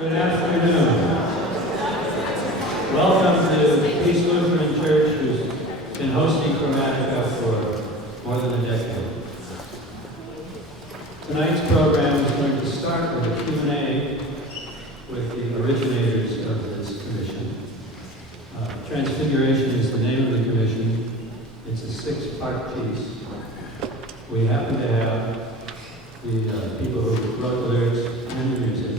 Good afternoon. Welcome to Peace Lutheran Church, who's been hosting Chromatica for more than a decade. Tonight's program is going to start with a Q&A with the originators of this commission. Transfiguration is the name of the commission. It's a 6-part piece. We happen to have the people who wrote the lyrics and the music,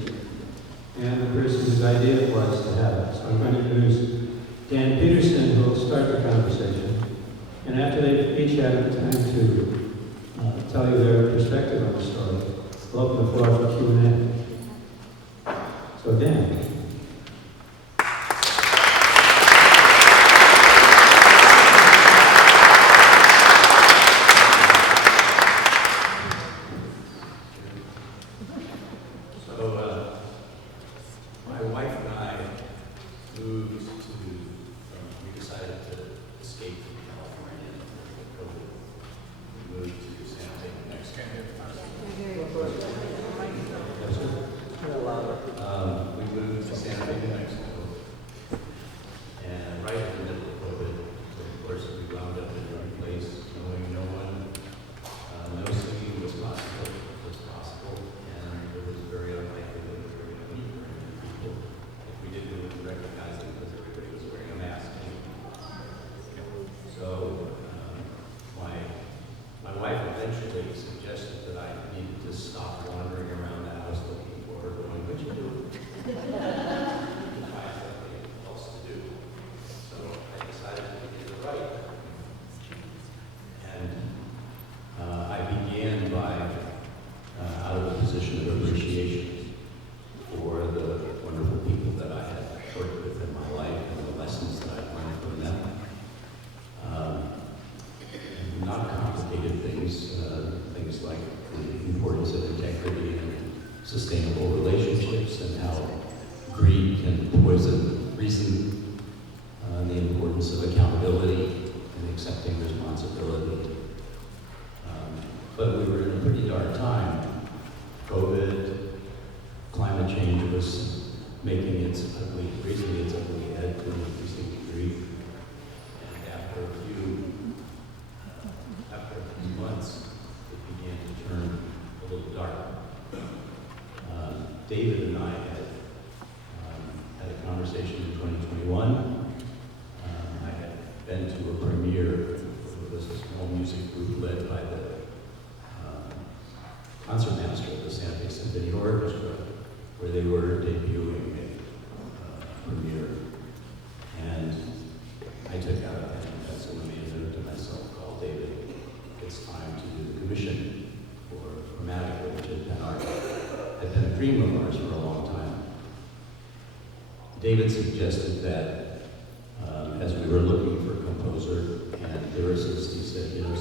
and the person whose idea it was to have it. So I'm going to introduce Dan Peterson, who will start the conversation. And after they each have time to tell you their perspective on the story, we'll open the floor for Q&A. So Dan. Sustainable relationships and how greed can poison reason, the importance of accountability and accepting responsibility. But we were in a pretty dark time. COVID, climate change was raising its ugly head to an increasing degree. And after a few months, it began to turn a little dark. David and I had a conversation in 2021. I had been to a premiere. It was a small music group led by the concertmaster of the Santa Fe Symphony Orchestra, where they were debuting a premiere. And I took out a pen and pencil and made a note to myself, called David, it's time to do the commission for Chromatica, which had been a dream of ours for a long time. David suggested that as we were looking for a composer and lyricist, he said, you know,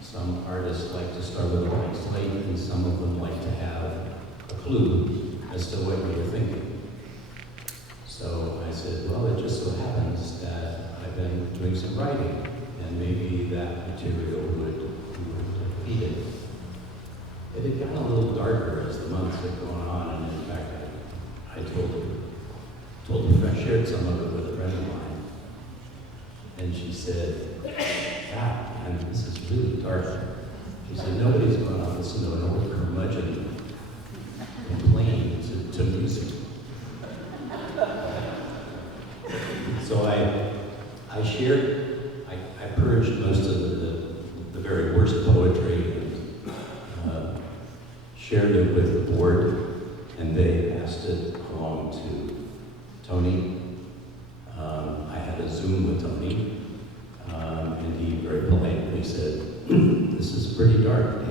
some artists like to start with a blank slate, and some of them like to have a clue as to what you were thinking. So I said, well, it just so happens that I've been doing some writing, and maybe that material would feed it. It had gotten a little darker as the months had gone on, and in fact, I told her I shared some of it with a friend of mine, and she said, and this is really dark. She said, nobody's going to listen to an old curmudgeon complain to music. So I purged most of the very worst poetry and shared it with the board, and they passed it along to Tony. I had a Zoom with Tony, and he very politely said, this is pretty dark.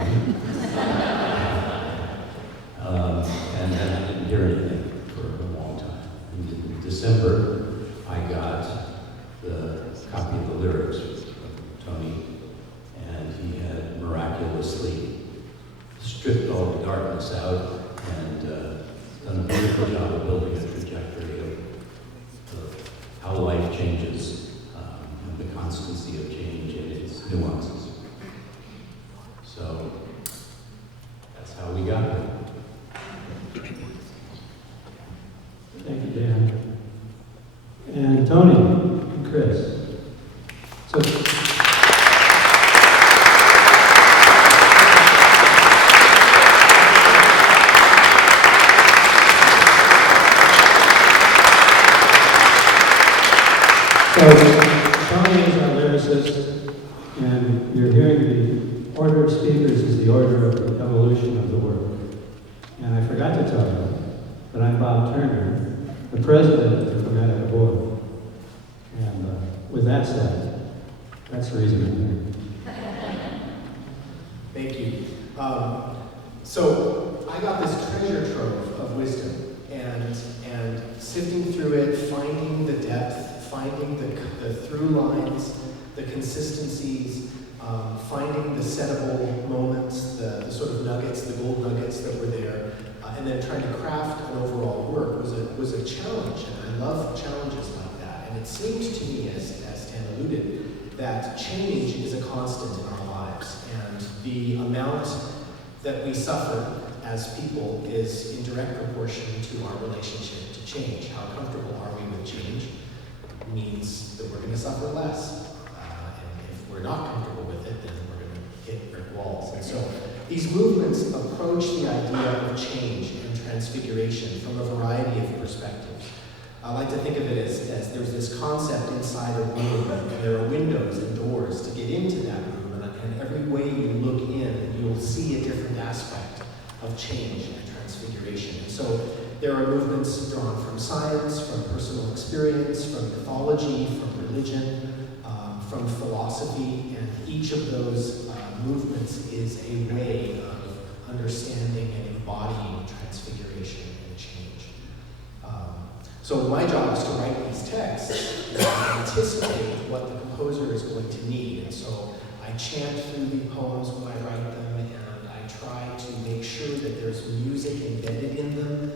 And then I didn't hear anything for a long time. In December, I got the copy of the lyrics from Tony, and he had miraculously stripped all the darkness out and done a beautiful job of building a trajectory of how life changes, and the constancy of change and its nuances. So that's how we got there. and Tony, and Chris. So, Tony is our lyricist, and you're hearing the order of speakers is the order of the evolution of the work. And I forgot to tell you that I'm Bob Turner, the president of the Chromatica Board. And with that said, that's the reason I'm here. Thank you. So I got this treasure trove of wisdom, and sifting through it, finding the depth, finding the through lines, the consistencies, finding the settable moments, the sort of nuggets, the gold nuggets that were there, and then trying to craft an overall work was a challenge, and I love challenges like that. And it seemed to me, as Dan alluded, that change is a constant in our lives, and the amount that we suffer as people is in direct proportion to our relationship to change. How comfortable are we with change means that we're going to suffer less. And if we're not comfortable with it, then we're going to hit brick walls. And so these movements approach the idea of change and transfiguration from a variety of perspectives. I like to think of it as there's this concept inside a room, and there are windows and doors to get into that room, and every way you look in, you'll see a different aspect of change and transfiguration. And so there are movements drawn from science, from personal experience, from mythology, from religion, from philosophy, and each of those movements is a way of understanding and embodying transfiguration and change. So my job is to write these texts and anticipate what the composer is going to need. And so I chant through the poems when I write them, and I try to make sure that there's music embedded in them.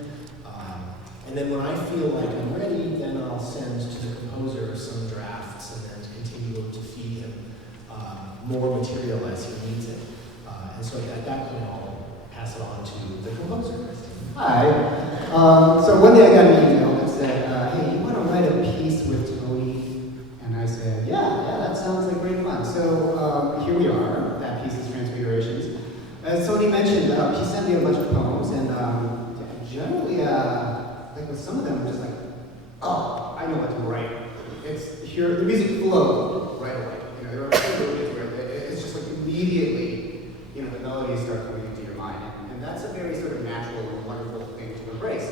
And then when I feel like I'm ready, then I'll send to the composer some drafts and then continue to feed him more material as he needs it. And so at that point, I'll pass it on to the composer. Hi. So one day I got an email that said, hey, you want to write a piece with Tony? And I said, yeah, that sounds like great fun. So here we are. That piece is Transfigurations. As Tony mentioned, he sent me a bunch of poems, and generally, like with some of them, I'm just like, oh, I know what to write. It's here, the music flowed right away. You know, there are some movies where it's just like immediately, you know, the melodies start coming into your mind, and that's a very sort of natural and wonderful thing to embrace.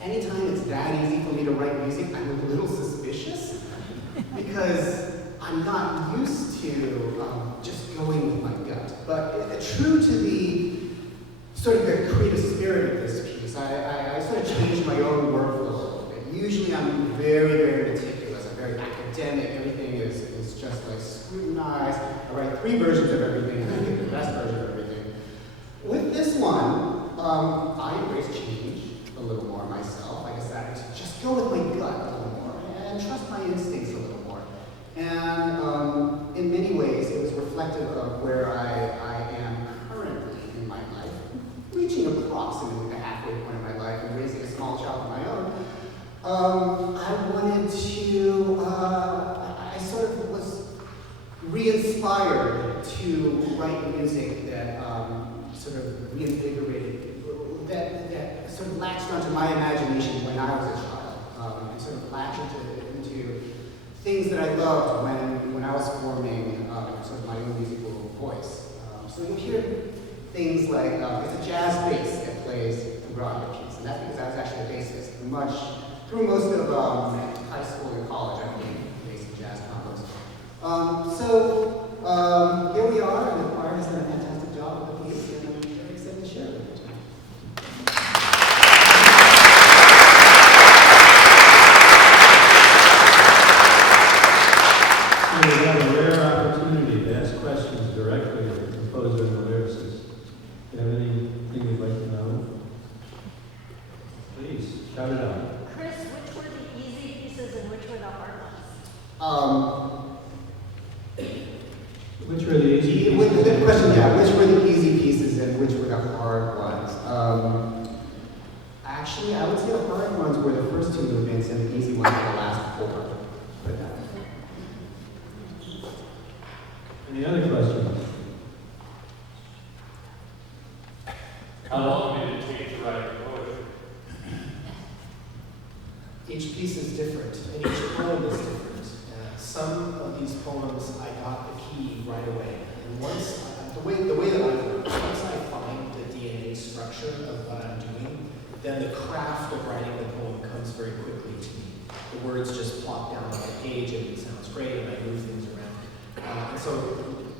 Anytime it's that easy for me to write music, I'm a little suspicious because I'm not used to just going with my gut. But true to the sort of the creative spirit of this piece, I sort of changed my own workflow a little bit. Usually I'm very, very meticulous. I'm very academic. Everything is just like scrutinized. I write 3 versions of everything, and I get the best version of everything. With this one, I embrace change a little more myself. I decided to just go with my gut a little more and trust my instincts a little more. And in many ways, it was reflective of where I am currently in my life, reaching approximately the halfway point of my life and raising a small child of my own. I wanted to, I sort of was re-inspired to write music that sort of reinvigorated, that sort of latched onto my imagination when I was a child, and sort of latched into things that I loved when I was forming sort of my own musical voice. So you'll hear things like, it's a jazz bass that plays throughout your piece, and that's because I was actually a bassist through most of high school and college. I played bass and jazz combos. So here we are, and the choir has done a fantastic job with the piece, and I'm very excited to share it with you tonight. We have a rare opportunity to ask questions directly of the composer and the lyricist. Do you have anything you'd like to know? Please, shout it out. Chris, which were the easy pieces and which were the hard ones? Which were the easy pieces? The question, which were the easy pieces and which were the hard ones? Actually, I would say the hard ones were the first 2 movements and the easy one of the last 4. But, Any other questions? How long did it take to write your poetry? Each piece is different, and each poem is different. Some of these poems, I got the key right away. And once, the way that I work, once I find the DNA structure of what I'm doing, then the craft of writing the poem comes very quickly to me. The words just plop down on the page, and it sounds great, and I move things around. And so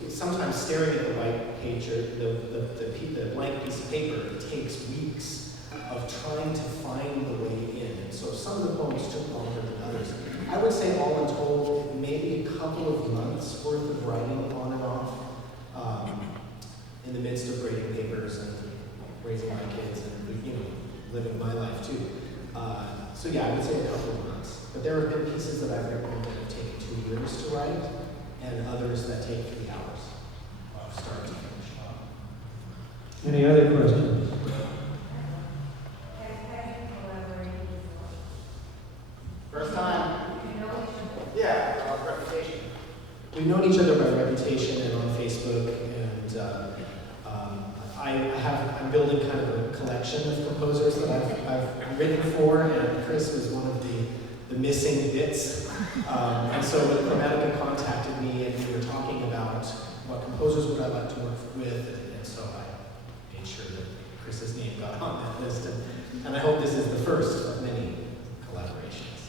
sometimes staring at the white page or the blank piece of paper, it takes weeks of trying to find the way in. And so some of the poems took longer than others. I would say all in total, maybe a couple of months worth of writing on and off in the midst of grading papers and raising my kids and living my life too. So yeah, I would say a couple of months. But there have been pieces that I've written that have taken 2 years to write, and others that take 3 hours, start to finish. Any other questions? first time? Yeah, reputation. We've known each other by reputation and on Facebook, and I'm building kind of a collection of composers that I've written for, and Chris was one of the missing bits. And so when Chromatica contacted me and we were talking about what composers would I like to work with, and so I made sure that Chris's name got on that list, and I hope this is the first of many collaborations.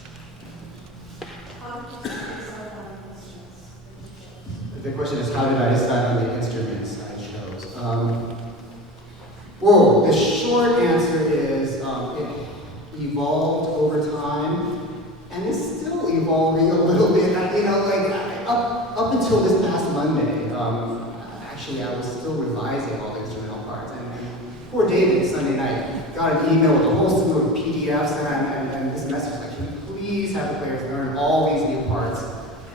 The question is, how did I decide on the instruments I chose? Whoa, the short answer is it evolved over time, and it's still evolving a little bit. Up until this past Monday, actually I was still revising all the instrumental parts, and poor David Sunday night got an email with a whole slew of PDFs, and this message like, can you please have the players learn all these new parts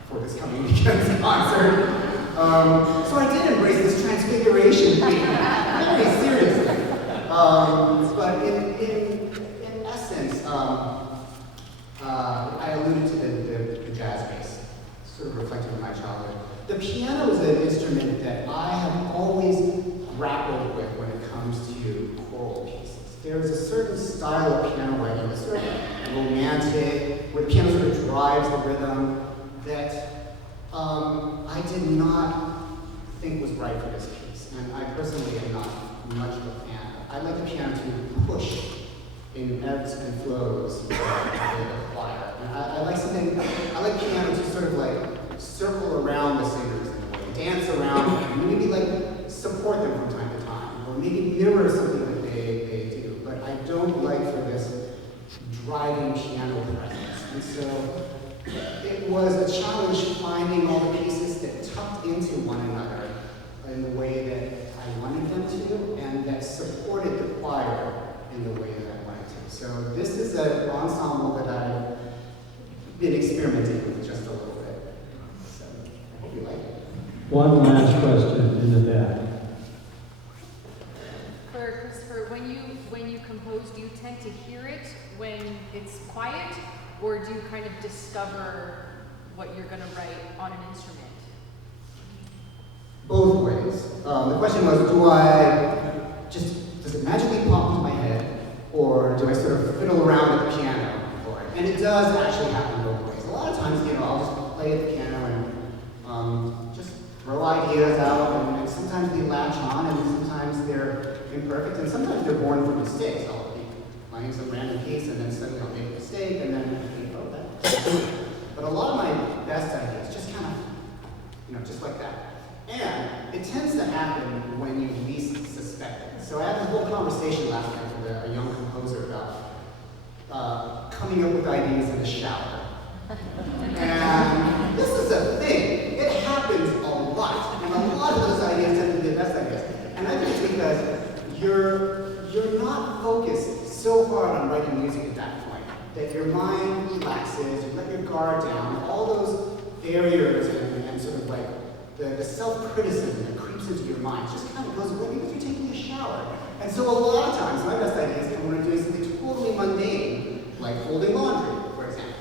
for this coming weekend's concert? So I did embrace this transfiguration thing, very seriously. But in essence, I alluded to the jazz bass, sort of reflecting on my childhood. The piano is an instrument that I have always grappled with when it comes to choral pieces. There's a certain style of piano writing, a sort of romantic, where the piano sort of drives the rhythm, that I did not think was right for this piece. And I personally am not much of a fan. I like the piano to push in ebbs and flows in the choir. And I like piano to sort of like circle around the singers in a way, dance around them, and maybe like support them from time to time, or maybe mirror something that they do. But I don't like for this driving piano presence. And so it was a challenge finding all the pieces that tucked into one another in the way that I wanted them to, and that supported the choir in the way that I wanted to. So this is an ensemble that I've been experimenting with just a little bit. So I hope you like it. One last question in the back. For Christopher, when you compose, do you tend to hear it when it's quiet, or do you kind of discover what you're going to write on an instrument? Both ways. The question was, does it magically pop into my head, or do I sort of fiddle around at the piano for it? And it does actually happen both ways. A lot of times, I'll just play at the piano and just throw ideas out, and sometimes they latch on, and sometimes they're imperfect, and sometimes they're born from mistakes. I'll be playing some random piece, and then suddenly I'll make a mistake, and then I think, oh, that's But a lot of my best ideas just kind of, just like that. And it tends to happen when you least suspect it. So I had this whole conversation last night with a young composer about coming up with ideas in the shower. And this is a thing. It happens a lot. And a lot of those ideas tend to be the best ideas. And I think it's because you're not focused so hard on writing music at that point that your mind relaxes, you let your guard down, all those barriers and sort of like the self-criticism that creeps into your mind just kind of goes away because you're taking a shower. And so a lot of times, my best ideas come when I'm doing something totally mundane, like folding laundry, for example.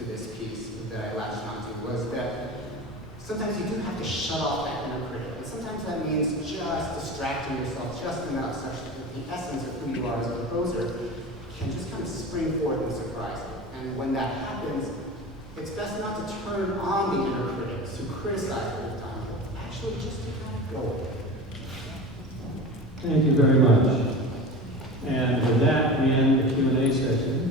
to this piece that I latched onto was that sometimes you do have to shut off that inner critic. And sometimes that means just distracting yourself just enough such that the essence of who you are as a composer can just kind of spring forth and surprise you. And when that happens, it's best not to turn on the inner critics who criticize all the time, but actually just to kind of go with it. Thank you very much. And with that, we end the Q&A session.